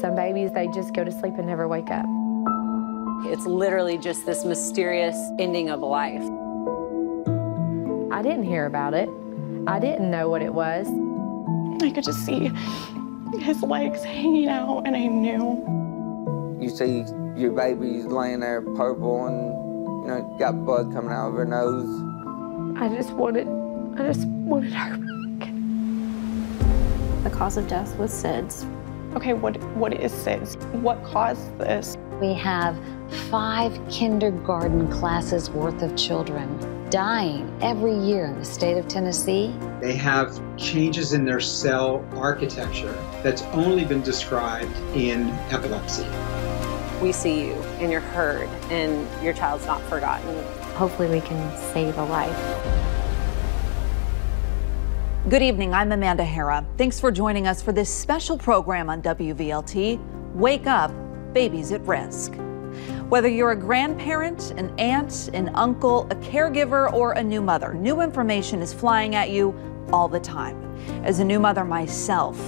Some babies, they just go to sleep and never wake up. It's literally just this mysterious ending of a life. I didn't hear about it. I didn't know what it was. I could just see his legs hanging out, and I knew. You see your baby's laying there purple and, you know, got blood coming out of her nose. I just wanted her back. The cause of death was SIDS. Okay, what is SIDS? What caused this? We have 5 kindergarten classes worth of children dying every year in the state of Tennessee. They have changes in their cell architecture that's only been described in epilepsy. We see you and you're heard and your child's not forgotten. Hopefully we can save a life. Good evening, I'm Amanda Hara. Thanks for joining us for this special program on WVLT, Wake Up, Babies at Risk. Whether you're a grandparent, an aunt, an uncle, a caregiver, or a new mother, new information is flying at you all the time. As a new mother myself,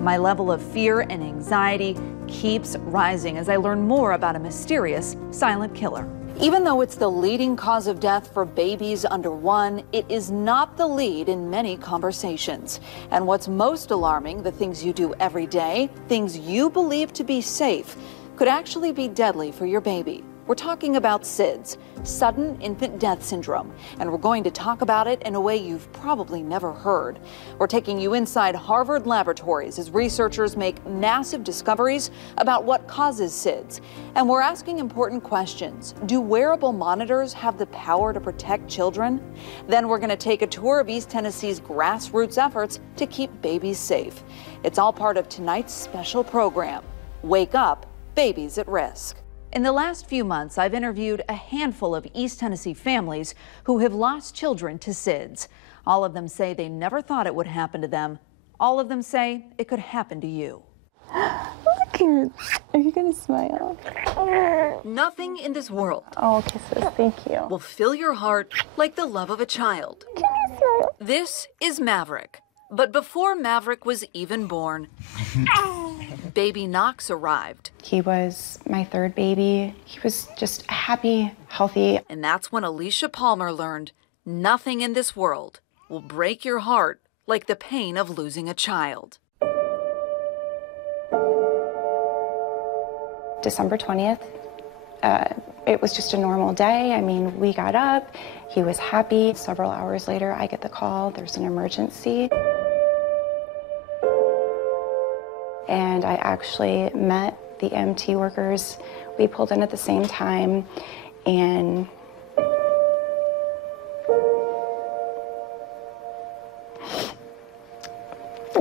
my level of fear and anxiety keeps rising as I learn more about a mysterious silent killer. Even though it's the leading cause of death for babies under 1, it is not the lead in many conversations. And what's most alarming, the things you do every day, things you believe to be safe, could actually be deadly for your baby. We're talking about SIDS, sudden infant death syndrome, and we're going to talk about it in a way you've probably never heard. We're taking you inside Harvard laboratories as researchers make massive discoveries about what causes SIDS. And we're asking important questions. Do wearable monitors have the power to protect children? Then we're going to take a tour of East Tennessee's grassroots efforts to keep babies safe. It's all part of tonight's special program, Wake Up, Babies at Risk. In the last few months, I've interviewed a handful of East Tennessee families who have lost children to SIDS. All of them say they never thought it would happen to them. All of them say it could happen to you. Look here. Are you going to smile? Nothing in this world Kisses. Thank you. will fill your heart like the love of a child. Can you smile? This is Maverick. But before Maverick was even born, baby Knox arrived. He was my 3rd baby. He was just happy, healthy. And that's when Alicia Palmer learned nothing in this world will break your heart like the pain of losing a child. December 20th, it was just a normal day. I mean, we got up, he was happy. Several hours later, I get the call, there's an emergency. And I actually met the EMT workers. We pulled in at the same time, and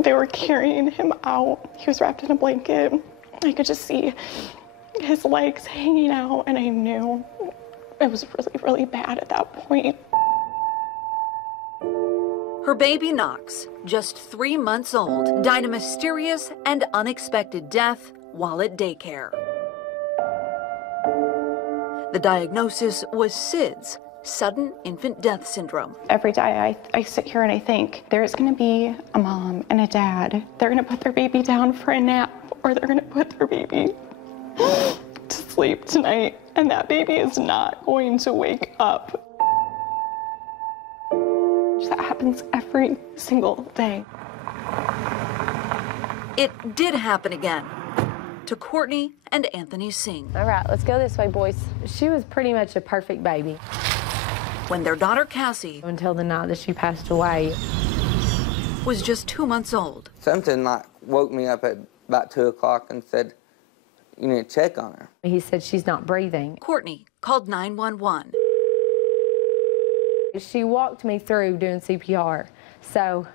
they were carrying him out. He was wrapped in a blanket. I could just see his legs hanging out, and I knew it was really, really bad at that point. Her baby Knox, just 3 months old, died a mysterious and unexpected death while at daycare. The diagnosis was SIDS, sudden infant death syndrome. Every day I sit here and I think there's going to be a mom and a dad. They're going to put their baby down for a nap, or they're going to put their baby to sleep tonight, and that baby is not going to wake up. That happens every single day. It did happen again to Courtney and Anthony Singh. All right, let's go this way, boys. She was pretty much a perfect baby. When their daughter Cassie, Until the night that she passed away. was just 2 months old. Something like woke me up at about 2 o'clock and said, you need to check on her. He said she's not breathing. Courtney called 911. She walked me through doing CPR. So,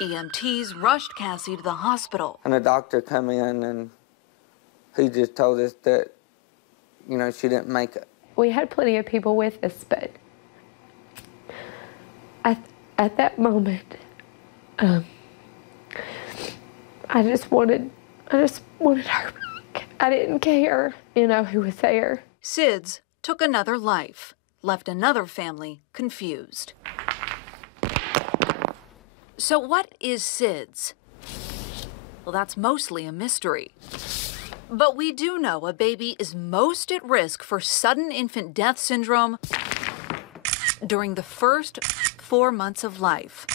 EMTs rushed Cassie to the hospital. And the doctor come in and he just told us that, you know, she didn't make it. we had plenty of people with us, but at that moment, I just wanted her back. I didn't care, who was there. SIDS took another life, left another family confused. So what is SIDS? Well, that's mostly a mystery. But we do know a baby is most at risk for sudden infant death syndrome during the first 4 months of life.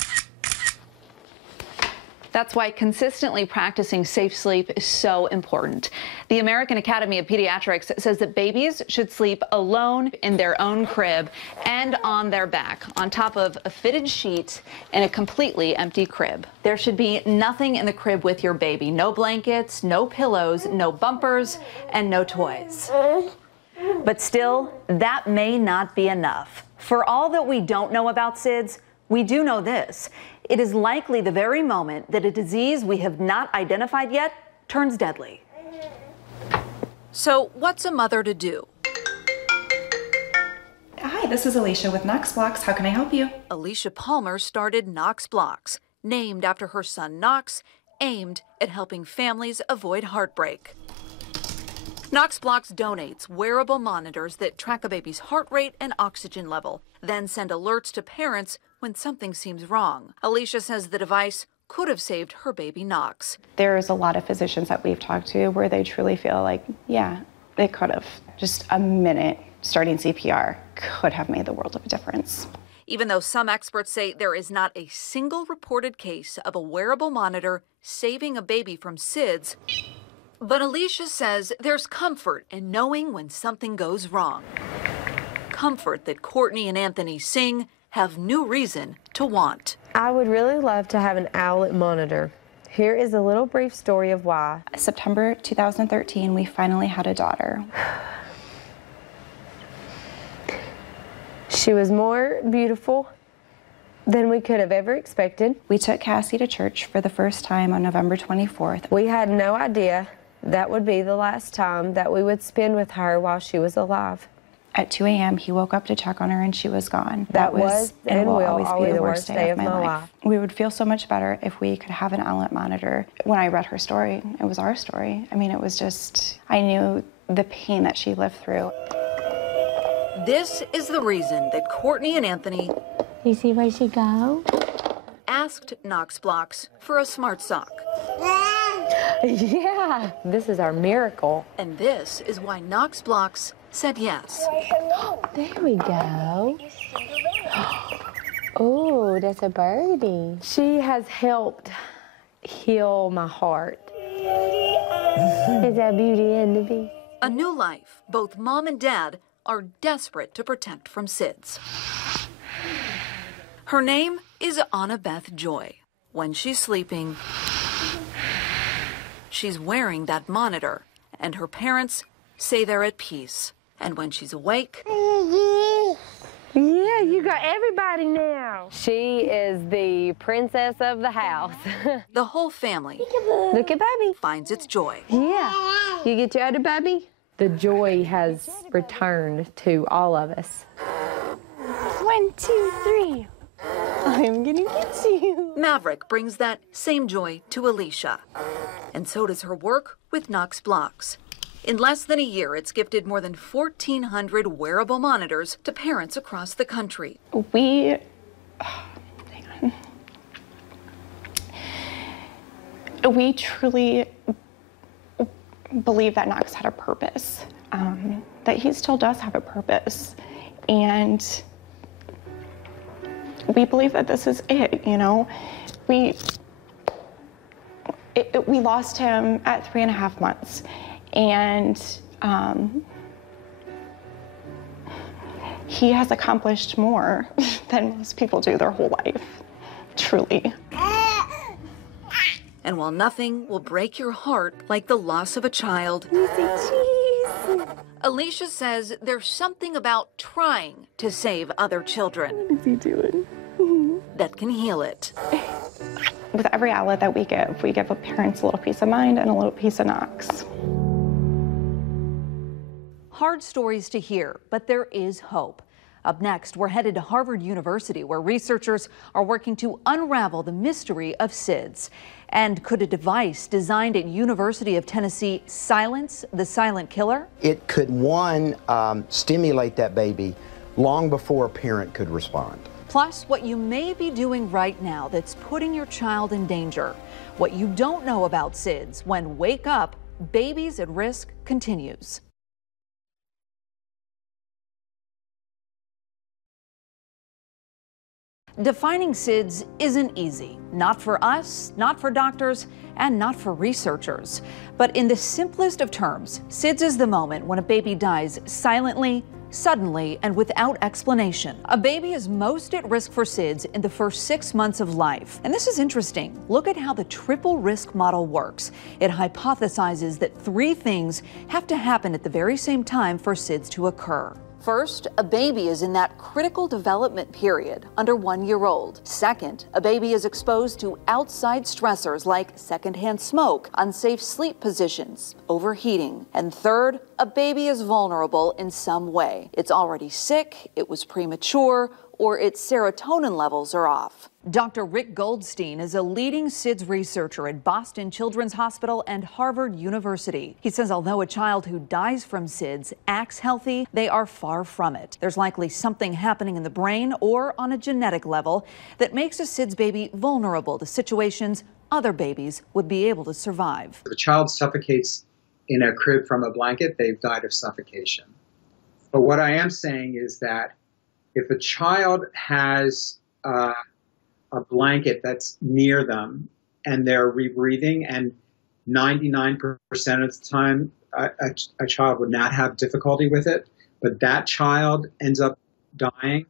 That's why consistently practicing safe sleep is so important. The American Academy of Pediatrics says that babies should sleep alone in their own crib and on their back, on top of a fitted sheet in a completely empty crib. There should be nothing in the crib with your baby. No blankets, no pillows, no bumpers, and no toys. But still, that may not be enough. For all that we don't know about SIDS, we do know this. It is likely the very moment that a disease we have not identified yet turns deadly. So what's a mother to do? Hi, this is Alicia with Knox Blocks. How can I help you? Alicia Palmer started Knox Blocks, named after her son Knox, aimed at helping families avoid heartbreak. Knox Blocks donates wearable monitors that track a baby's heart rate and oxygen level, then send alerts to parents when something seems wrong. Alicia says the device could have saved her baby Knox. There's a lot of physicians that we've talked to where they truly feel like, yeah, they could have. Just a minute starting CPR could have made the world of a difference. Even though some experts say there is not a single reported case of a wearable monitor saving a baby from SIDS, but Alicia says there's comfort in knowing when something goes wrong. Comfort that Courtney and Anthony Singh have new reason to want. I would really love to have an Owlet monitor. Here is a little brief story of why. September 2013, we finally had a daughter. She was more beautiful than we could have ever expected. We took Cassie to church for the first time on November 24th. We had no idea that would be the last time that we would spend with her while she was alive. At 2 a.m., he woke up to check on her and she was gone. That was and will always be the worst day of my life. life. We would feel so much better if we could have an Owlet monitor. When I read her story, it was our story. I mean, it was just, I knew the pain that she lived through. This is the reason that Courtney and Anthony You see where she go? asked Knox Blocks for a smart sock. Yeah, this is our miracle. And this is why Knox Blocks said yes. There we go. Oh, that's a birdie. She has helped heal my heart. Is that Beauty and the Beast? A new life both mom and dad are desperate to protect from SIDS. Her name is Annabeth Joy. When she's sleeping, she's wearing that monitor, and her parents say they're at peace. And when she's awake, Yeah, you got everybody now. She is the princess of the house. the whole family Look at Bobby. finds its joy. Yeah. You get your other Bobby? The joy has returned to all of us. 1, 2, 3. I'm gonna get you. Maverick brings that same joy to Alicia. And so does her work with Knox Blocks. In less than a year, it's gifted more than 1,400 wearable monitors to parents across the country. We truly believe that Knox had a purpose, that he still does have a purpose. And we believe that this is it, you know. We lost him at 3.5 months. And he has accomplished more than most people do their whole life, truly. And while nothing will break your heart like the loss of a child, Alicia says there's something about trying to save other children. What is he doing? That can heal it. With every Owlet that we give parents a little peace of mind and a little piece of Knox. Hard stories to hear, but there is hope. Up next, we're headed to Harvard University, where researchers are working to unravel the mystery of SIDS. And could a device designed at University of Tennessee silence the silent killer? It could, one, stimulate that baby long before a parent could respond. Plus, what you may be doing right now that's putting your child in danger. What you don't know about SIDS when Wake Up, Babies at Risk continues. Defining SIDS isn't easy, not for us, not for doctors, and not for researchers. But in the simplest of terms, SIDS is the moment when a baby dies silently, suddenly, and without explanation. A baby is most at risk for SIDS in the first 6 months of life. And this is interesting. Look at how the triple risk model works. It hypothesizes that 3 things have to happen at the very same time for SIDS to occur. First, a baby is in that critical development period, under 1 year old. Second, a baby is exposed to outside stressors like secondhand smoke, unsafe sleep positions, overheating. And third, a baby is vulnerable in some way. It's already sick, it was premature, or its serotonin levels are off. Dr. Rick Goldstein is a leading SIDS researcher at Boston Children's Hospital and Harvard University. He says although a child who dies from SIDS acts healthy, they are far from it. There's likely something happening in the brain or on a genetic level that makes a SIDS baby vulnerable to situations other babies would be able to survive. If a child suffocates in a crib from a blanket, they've died of suffocation. But what I am saying is that if a child has a blanket that's near them and they're rebreathing, and 99% of the time a child would not have difficulty with it, but that child ends up dying,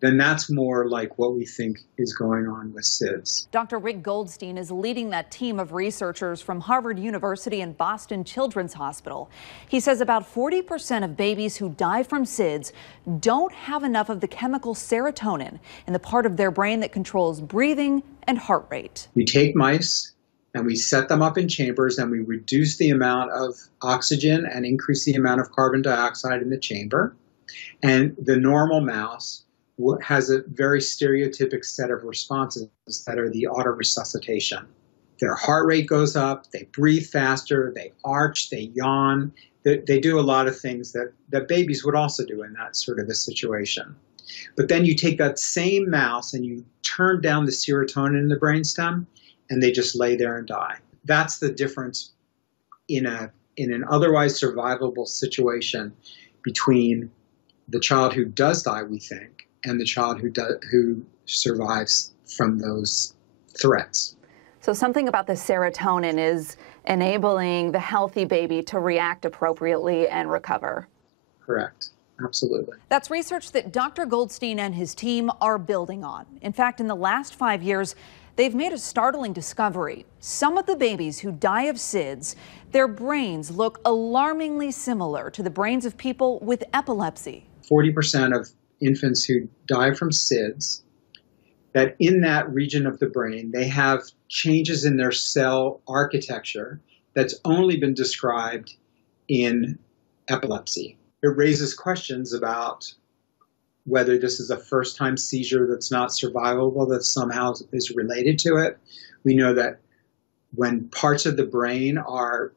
then that's more like what we think is going on with SIDS. Dr. Rick Goldstein is leading that team of researchers from Harvard University and Boston Children's Hospital. He says about 40% of babies who die from SIDS don't have enough of the chemical serotonin in the part of their brain that controls breathing and heart rate. We take mice and we set them up in chambers and we reduce the amount of oxygen and increase the amount of carbon dioxide in the chamber. And the normal mouse has a very stereotypic set of responses that are the autoresuscitation. Their heart rate goes up, they breathe faster, they arch, they yawn. They do a lot of things that babies would also do in that sort of a situation. But then you take that same mouse and you turn down the serotonin in the brainstem, and they just lay there and die. That's the difference in an otherwise survivable situation between the child who does die, we think, and the child who survives from those threats. So something about the serotonin is enabling the healthy baby to react appropriately and recover. Correct. Absolutely. That's research that Dr. Goldstein and his team are building on. In fact, in the last 5 years, they've made a startling discovery. Some of the babies who die of SIDS, their brains look alarmingly similar to the brains of people with epilepsy. 40% of infants who die from SIDS, that in that region of the brain, they have changes in their cell architecture that's only been described in epilepsy. It raises questions about whether this is a first-time seizure that's not survivable, that somehow is related to it. We know that when parts of the brain are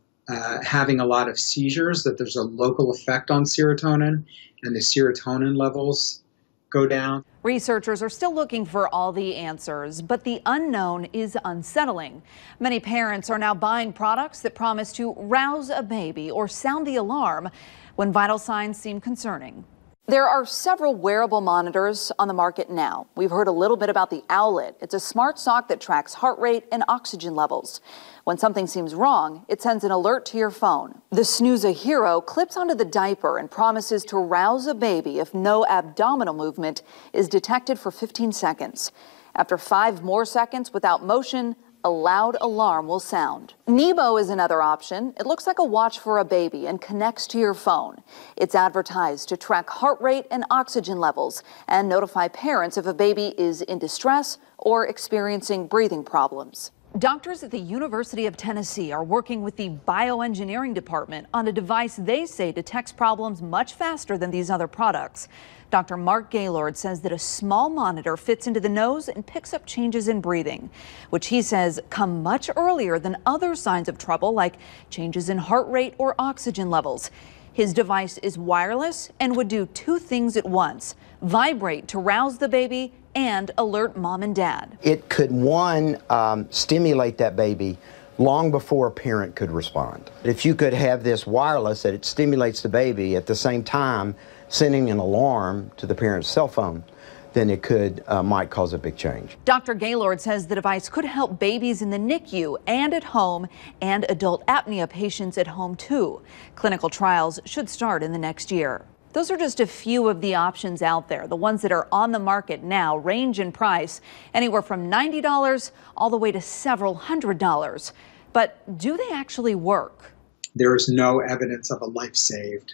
having a lot of seizures, that there's a local effect on serotonin, and the serotonin levels go down. Researchers are still looking for all the answers, but the unknown is unsettling. Many parents are now buying products that promise to rouse a baby or sound the alarm when vital signs seem concerning. There are several wearable monitors on the market now. We've heard a little bit about the Owlet. It's a smart sock that tracks heart rate and oxygen levels. When something seems wrong, it sends an alert to your phone. The Snooze a Hero clips onto the diaper and promises to rouse a baby if no abdominal movement is detected for 15 seconds. After 5 more seconds without motion, a loud alarm will sound. Nebo is another option. It looks like a watch for a baby and connects to your phone. It's advertised to track heart rate and oxygen levels and notify parents if a baby is in distress or experiencing breathing problems. Doctors at the University of Tennessee are working with the bioengineering department on a device they say detects problems much faster than these other products. Dr. Mark Gaylord says that a small monitor fits into the nose and picks up changes in breathing, which he says come much earlier than other signs of trouble like changes in heart rate or oxygen levels. His device is wireless and would do two things at once: vibrate to rouse the baby and alert mom and dad. It could, one, stimulate that baby long before a parent could respond. If you could have this wireless that it stimulates the baby at the same time sending an alarm to the parent's cell phone, then it could might cause a big change. Dr. Gaylord says the device could help babies in the NICU and at home, and adult apnea patients at home too. Clinical trials should start in the next year. Those are just a few of the options out there. The ones that are on the market now range in price anywhere from $90 all the way to several $100s. But do they actually work? There is no evidence of a life saved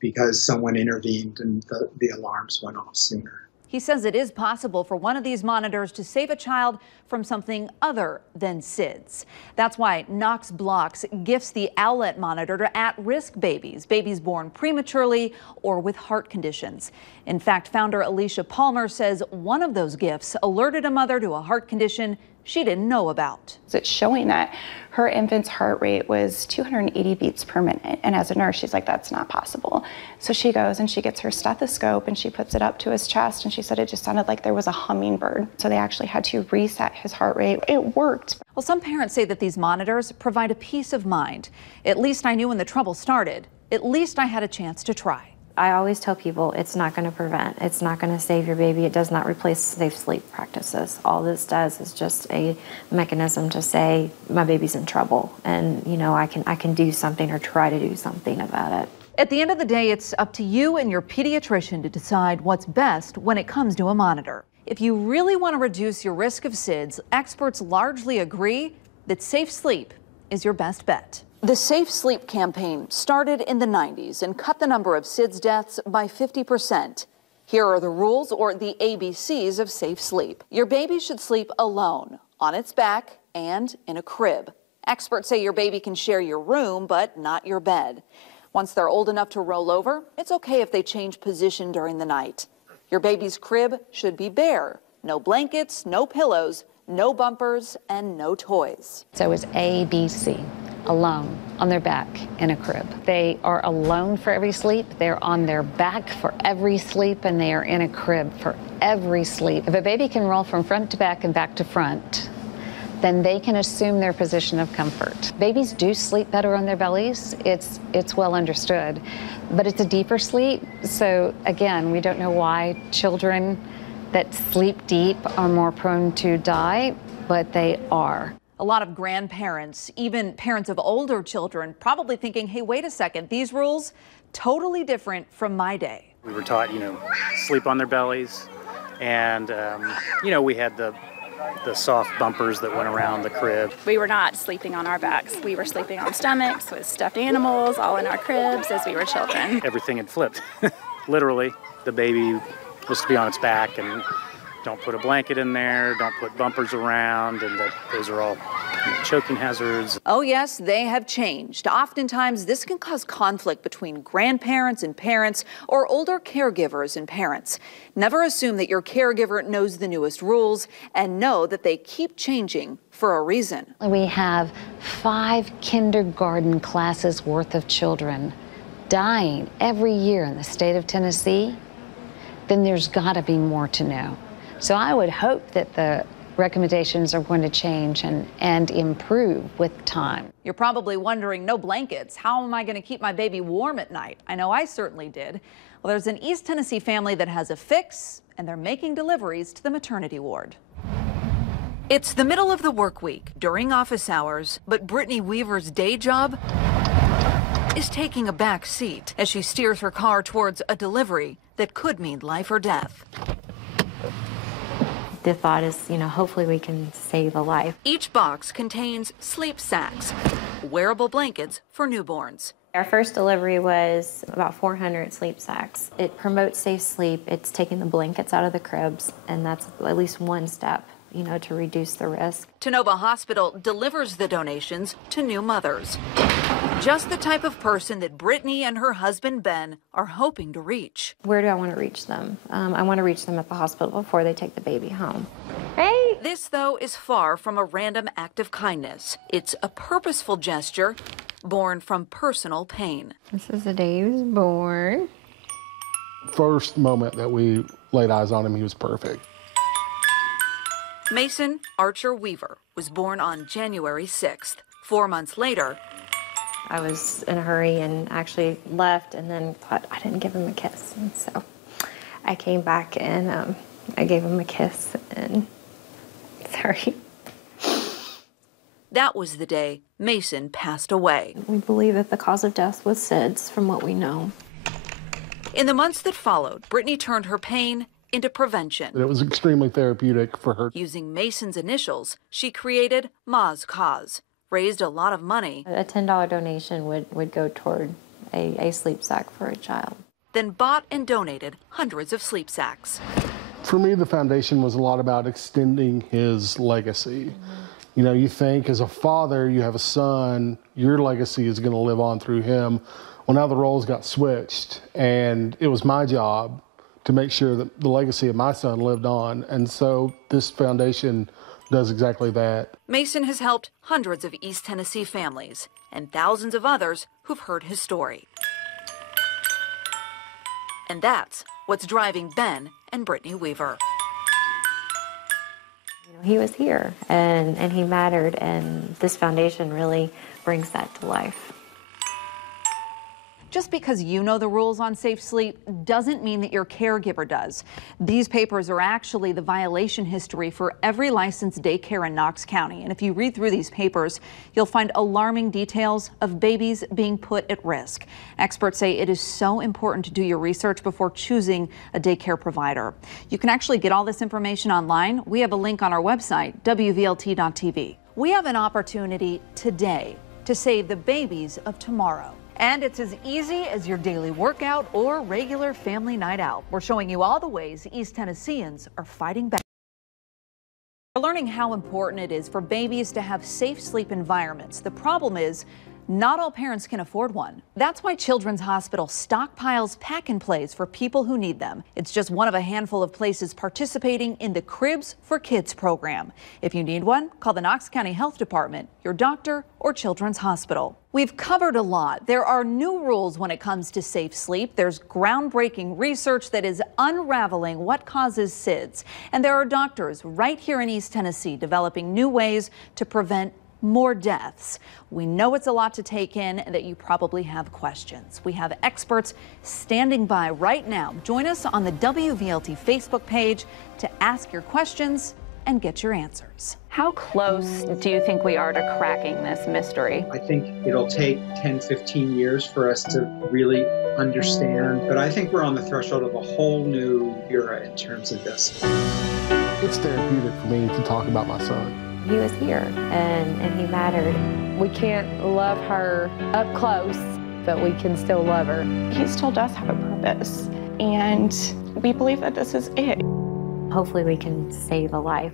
because someone intervened and the alarms went off sooner. He says it is possible for one of these monitors to save a child from something other than SIDS. That's why Knox Blocks gifts the Owlet monitor to at-risk babies, babies born prematurely or with heart conditions. In fact, founder Alicia Palmer says one of those gifts alerted a mother to a heart condition she didn't know about. It's showing that her infant's heart rate was 280 beats per minute. And as a nurse, she's like, that's not possible. So she goes and she gets her stethoscope and she puts it up to his chest, and she said it just sounded like there was a hummingbird. So they actually had to reset his heart rate. It worked. Well, some parents say that these monitors provide a peace of mind. At least I knew when the trouble started. At least I had a chance to try. I always tell people it's not going to prevent, it's not going to save your baby. It does not replace safe sleep practices. All this does is just a mechanism to say my baby's in trouble, and you know I can do something or try to do something about it. At the end of the day, it's up to you and your pediatrician to decide what's best when it comes to a monitor. If you really want to reduce your risk of SIDS, experts largely agree that safe sleep is your best bet. The Safe Sleep campaign started in the 90s and cut the number of SIDS deaths by 50%. Here are the rules, or the ABCs, of safe sleep. Your baby should sleep alone, on its back, and in a crib. Experts say your baby can share your room, but not your bed. Once they're old enough to roll over, it's okay if they change position during the night. Your baby's crib should be bare. No blankets, no pillows, no bumpers, and no toys. So it's ABC. Alone, on their back, in a crib. They are alone for every sleep, they're on their back for every sleep, and they are in a crib for every sleep. If a baby can roll from front to back and back to front, then they can assume their position of comfort. Babies do sleep better on their bellies. It's well understood, but it's a deeper sleep. So again, we don't know why children that sleep deep are more prone to die, but they are. A lot of grandparents, even parents of older children, probably thinking, hey, wait a second, these rules, totally different from my day. We were taught, sleep on their bellies, and, we had the soft bumpers that went around the crib. We were not sleeping on our backs. We were sleeping on stomachs with stuffed animals, all in our cribs as we were children. Everything had flipped. Literally, the baby was to be on its back, and don't put a blanket in there, don't put bumpers around, and those are all choking hazards. Oh yes, they have changed. Oftentimes this can cause conflict between grandparents and parents, or older caregivers and parents. Never assume that your caregiver knows the newest rules, and know that they keep changing for a reason. We have 5 kindergarten classes worth of children dying every year in the state of Tennessee. Then there's got to be more to know. So I would hope that the recommendations are going to change and improve with time. You're probably wondering, no blankets. How am I going to keep my baby warm at night? I know I certainly did. Well, there's an East Tennessee family that has a fix, and they're making deliveries to the maternity ward. It's the middle of the work week during office hours, but Brittany Weaver's day job is taking a back seat as she steers her car towards a delivery that could mean life or death. The thought is, hopefully we can save a life. Each box contains sleep sacks, wearable blankets for newborns. Our first delivery was about 400 sleep sacks. It promotes safe sleep. It's taking the blankets out of the cribs, and that's at least one step, you know, to reduce the risk. Tennova Hospital delivers the donations to new mothers. Just the type of person that Brittany and her husband Ben are hoping to reach. Where do I want to reach them? I want to reach them at the hospital before they take the baby home. Hey! This, though, is far from a random act of kindness. It's a purposeful gesture born from personal pain. This is the day he was born. First moment that we laid eyes on him, he was perfect. Mason Archer Weaver was born on January 6th. 4 months later, I was in a hurry and actually left and then thought I didn't give him a kiss. And so I came back and I gave him a kiss and sorry. That was the day Mason passed away. We believe that the cause of death was SIDS from what we know. In the months that followed, Brittany turned her pain into prevention. It was extremely therapeutic for her. Using Mason's initials, she created Ma's Cause, raised a lot of money. A $10 donation would go toward a sleep sack for a child. Then bought and donated hundreds of sleep sacks. For me, the foundation was a lot about extending his legacy. You know, you think as a father, you have a son, your legacy is going to live on through him. Well, now the roles got switched, and it was my job to make sure that the legacy of my son lived on. And so this foundation does exactly that. Mason has helped hundreds of East Tennessee families and thousands of others who've heard his story. And that's what's driving Ben and Brittany Weaver. He was here and he mattered, and this foundation really brings that to life. Just because you know the rules on safe sleep doesn't mean that your caregiver does. These papers are actually the violation history for every licensed daycare in Knox County. And if you read through these papers, you'll find alarming details of babies being put at risk. Experts say it is so important to do your research before choosing a daycare provider. You can actually get all this information online. We have a link on our website, WVLT.tv. We have an opportunity today to save the babies of tomorrow. And it's as easy as your daily workout or regular family night out. We're showing you all the ways East Tennesseans are fighting back. We're learning how important it is for babies to have safe sleep environments. The problem is, not all parents can afford one. That's why Children's Hospital stockpiles pack-and-plays for people who need them. It's just one of a handful of places participating in the Cribs for Kids program. If you need one, call the Knox County Health Department, your doctor, or Children's Hospital. We've covered a lot. There are new rules when it comes to safe sleep. There's groundbreaking research that is unraveling what causes SIDS. And there are doctors right here in East Tennessee developing new ways to prevent more deaths. We know it's a lot to take in and that you probably have questions. We have experts standing by right now. Join us on the WVLT Facebook page to ask your questions and get your answers. How close do you think we are to cracking this mystery? I think it'll take 10, 15 years for us to really understand, but I think we're on the threshold of a whole new era in terms of this. It's therapeutic for me to talk about my son. He was here and he mattered. We can't love her up close, but we can still love her. He still does have a purpose, and we believe that this is it. Hopefully we can save a life.